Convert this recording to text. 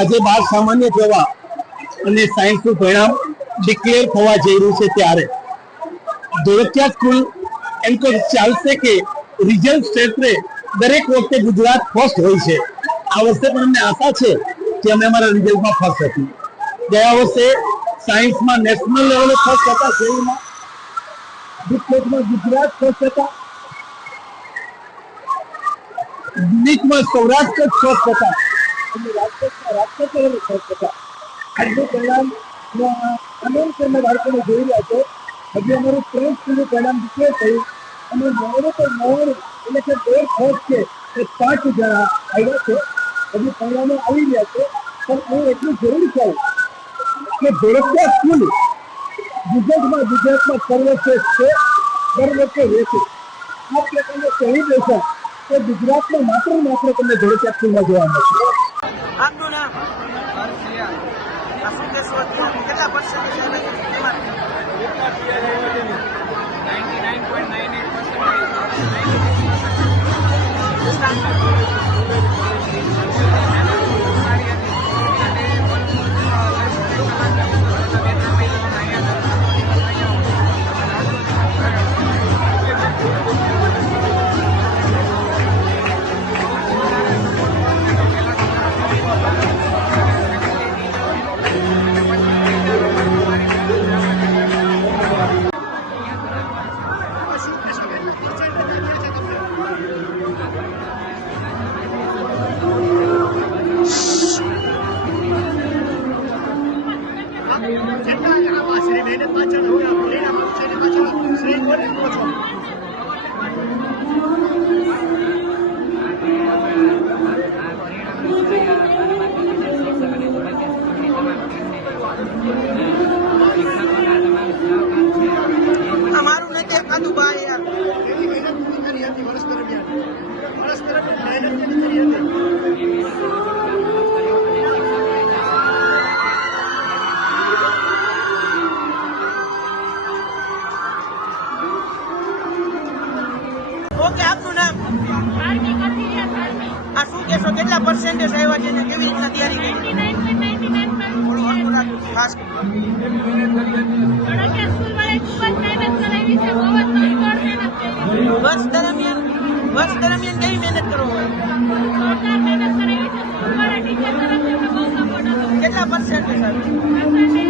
આજે 12 સામાન્ય પ્રવાહ અને સાયન્સનું પરિણામ ડિક્લેર થવા જઈ રહ્યું છે ત્યારે ધોળકિયા સ્કૂલ એમ તો ચાલશે કે રિજલ્ટ ક્ષેત્રે દરેક વખતે ગુજરાત ફર્સ્ટ હોય છે. આ વર્ષે પણ અમને આશા છે કે અમે અમારા રિઝલ્ટમાં ફર્સ્ટ હતી. ગયા વર્ષે સાયન્સમાં નેશનલ લેવલે ફર્સ્ટ હતા, શહેરમાં ડિસ્ટ્રિક્ટમાં ગુજરાત ફર્સ્ટ હતા, યુનિટમાં સૌરાષ્ટ્ર ફર્સ્ટ હતા અને રાજકોટમાં રાજકોટ લેવલે ફર્સ્ટ હતા. આજનું પરિણામ આનંદ અમે બાળકોને જોઈ રહ્યા છે. હજી અમારું 3 સ્કૂલનું પરિણામ ડિક્લેર થયું અને 99 એટલે કે 1.5 ફર્સ્ટ છે એ 5 જણા આવ્યા છે. હજી પરિણામો આવી રહ્યા છે પણ એ એટલું જરૂરી છે કે ધોળકિયા સ્કૂલ ગુજરાતમાં સર્વશ્રેષ્ઠ છે, દર વખતે રહેશે. આ પ્રકારનો સેલિબ્રેશન એ ગુજરાતમાં માત્ર તમને ધોળકિયા સ્કૂલમાં જોવા મળશે. આપનું નામ? શું કહેશો કેટલા પર્સન્ટેજ આવ્યા? 99% આવ્યા છે ને કેવી રીતના તૈયારી કરી? 99.99% ખાસ ધોળકિયા સ્કૂલ વાળાએ ખૂબ જ મહેનત કરાવી છે, બહુ જ જોરદાર મહેનત કરી. વર્ષ દરમિયાન કેવી મહેનત કરો? જોરદાર મહેનત કરાવી છે. સ્કૂલ વાળા ટીચર તરફથી બહુ સપોર્ટ હતો. કેટલા પર્સન્ટેજ આવ્યા?